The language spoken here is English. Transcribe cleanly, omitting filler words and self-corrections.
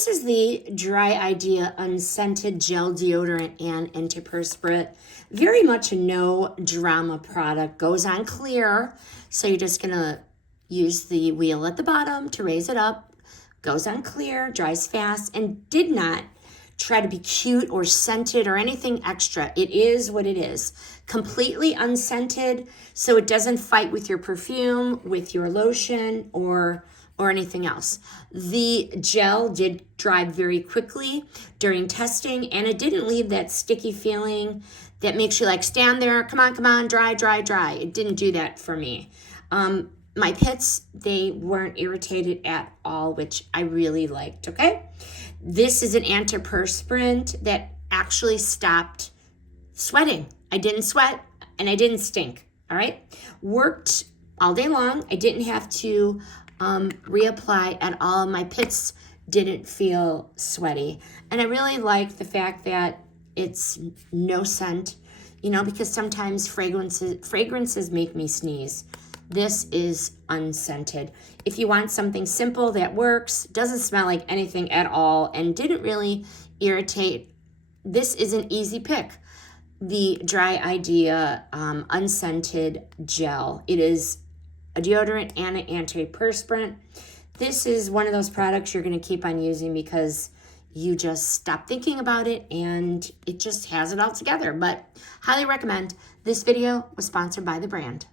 This is the Dry Idea Unscented Gel Deodorant and Antiperspirant. Very much a no drama product. Goes on clear. So you're just going to use the wheel at the bottom to raise it up. Goes on clear, dries fast, and did not try to be cute or scented or anything extra. It is what it is. Completely unscented, so it doesn't fight with your perfume, with your lotion, or anything else. The gel did dry very quickly during testing, and it didn't leave that sticky feeling that makes you like stand there, come on, dry. It didn't do that for me. My pits, they weren't irritated at all, which I really liked, okay? This is an antiperspirant that actually stopped sweating. I didn't sweat and I didn't stink, all right? Worked all day long. I didn't have to reapply at all. My pits didn't feel sweaty. And I really like the fact that it's no scent, because sometimes fragrances make me sneeze. This is unscented. If you want something simple that works, doesn't smell like anything at all, and didn't really irritate, this is an easy pick. The Dry Idea Unscented Gel. It is a deodorant and an antiperspirant. This is one of those products you're going to keep on using because you just stop thinking about it and it just has it all together. But highly recommend. This video was sponsored by the brand.